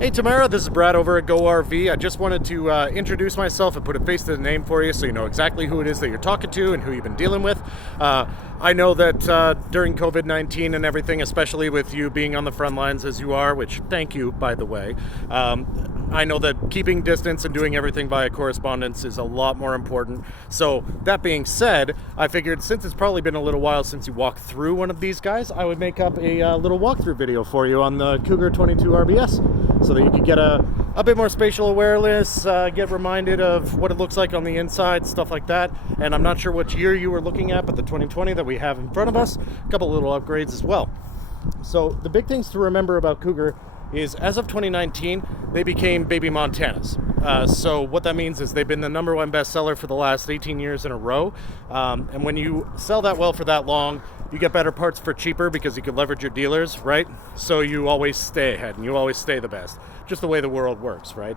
Hey Tamara, this is Brad over at GoRV. I just wanted to introduce myself and put a face to the name for you so you know exactly who it is that you're talking to and who you've been dealing with. I know that during COVID-19 and everything, especially with you being on the front lines as you are, which thank you, by the way, I know that keeping distance and doing everything via correspondence is a lot more important. So that being said, I figured since it's probably been a little while since you walked through one of these guys, I would make up a little walkthrough video for you on the Cougar 22rbswe so that you could get a bit more spatial awareness, get reminded of what it looks like on the inside, stuff like that. And I'm not sure which year you were looking at, but the 2020 that we have in front of us, a couple little upgrades as well. So the big things to remember about Cougar is as of 2019, they became baby Montanas. So what that means is they've been the number one bestseller for the last 18 years in a row. And when you sell that well for that long, you get better parts for cheaper because you can leverage your dealers, right? So you always stay ahead and you always stay the best. Just the way the world works, right?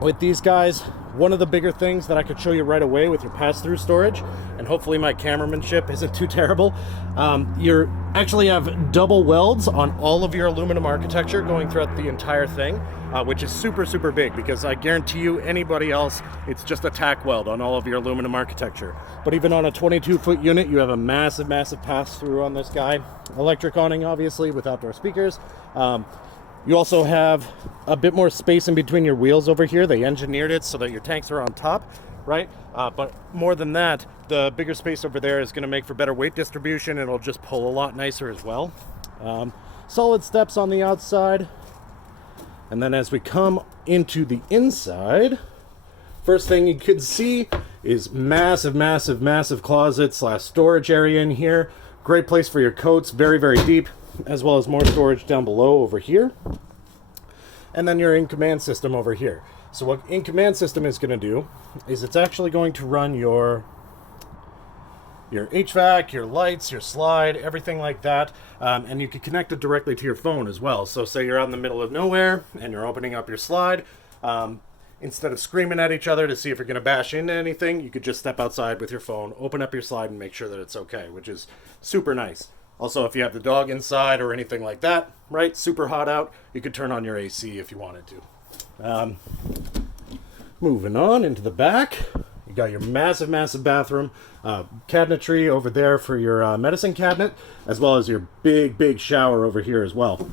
With these guys, one of the bigger things that I could show you right away with your pass-through storage, and hopefully my cameramanship isn't too terrible, you actually have double welds on all of your aluminum architecture going throughout the entire thing, which is super, super big because I guarantee you anybody else, it's just a tack weld on all of your aluminum architecture. But even on a 22-foot unit, you have a massive, massive pass-through on this guy. Electric awning, obviously, with outdoor speakers. You also have a bit more space in between your wheels over here. They engineered it so that your tanks are on top, right? But more than that, the bigger space over there is going to make for better weight distribution. It'll just pull a lot nicer as well. Solid steps on the outside. And then as we come into the inside, first thing you can see is massive, massive, massive closet / storage area in here. Great place for your coats, very, very deep, as well as more storage down below over here. And then your in-command system over here. So what in-command system is going to do is it's actually going to run your HVAC, your lights, your slide, everything like that. And you can connect it directly to your phone as well. So say you're out in the middle of nowhere and you're opening up your slide. Instead of screaming at each other to see if you're going to bash into anything, you could just step outside with your phone, open up your slide, and make sure that it's okay, which is super nice. Also, if you have the dog inside or anything like that, right, super hot out, you could turn on your AC if you wanted to. Moving on into the back, you got your massive, massive bathroom, cabinetry over there for your medicine cabinet, as well as your big, big shower over here as well.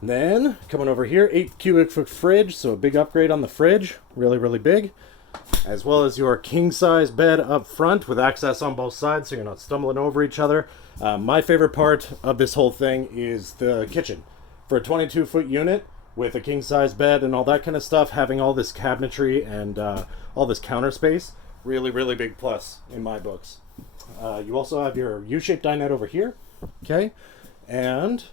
Then, coming over here, 8 cubic foot fridge, so a big upgrade on the fridge, really, really big. As well as your king-size bed up front with access on both sides so you're not stumbling over each other. My favorite part of this whole thing is the kitchen. For a 22-foot unit with a king-size bed and all that kind of stuff, having all this cabinetry and all this counter space, really, really big plus in my books. You also have your U-shaped dinette over here, okay? And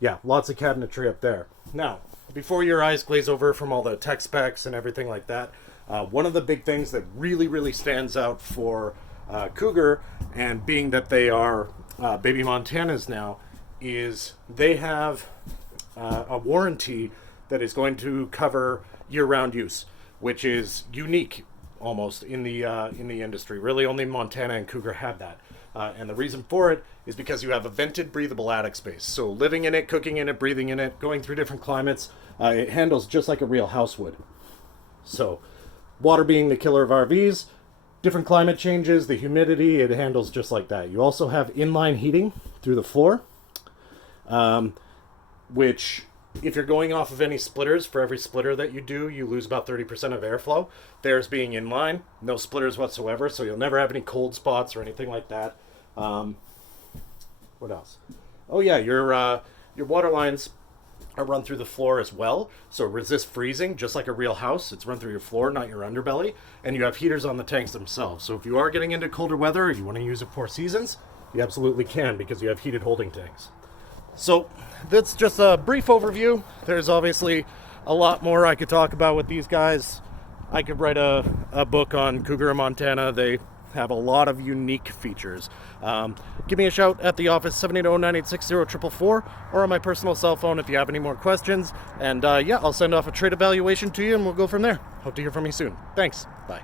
yeah, lots of cabinetry up there. Now, before your eyes glaze over from all the tech specs and everything like that, one of the big things that really, really stands out for Cougar, and being that they are baby Montanas now, is they have a warranty that is going to cover year-round use, which is unique almost in the industry. Really, only Montana and Cougar have that. And the reason for it is because you have a vented, breathable attic space. So living in it, cooking in it, breathing in it, going through different climates, it handles just like a real house would. So water being the killer of RVs, different climate changes, the humidity, it handles just like that. You also have inline heating through the floor, which if you're going off of any splitters, for every splitter that you do, you lose about 30% of airflow. Theirs being inline, no splitters whatsoever, so you'll never have any cold spots or anything like that. What else? Oh yeah, your water lines are run through the floor as well, so resist freezing, just like a real house. It's run through your floor, not your underbelly, and you have heaters on the tanks themselves. So if you are getting into colder weather, or you want to use it for seasons, you absolutely can because you have heated holding tanks. So that's just a brief overview. There's obviously a lot more I could talk about with these guys. I could write a book on Cougar and Montana. They have a lot of unique features. Give me a shout at the office, 780-986-0444, or on my personal cell phone if you have any more questions. And yeah, I'll send off a trade evaluation to you and we'll go from there. Hope to hear from you soon. Thanks. Bye.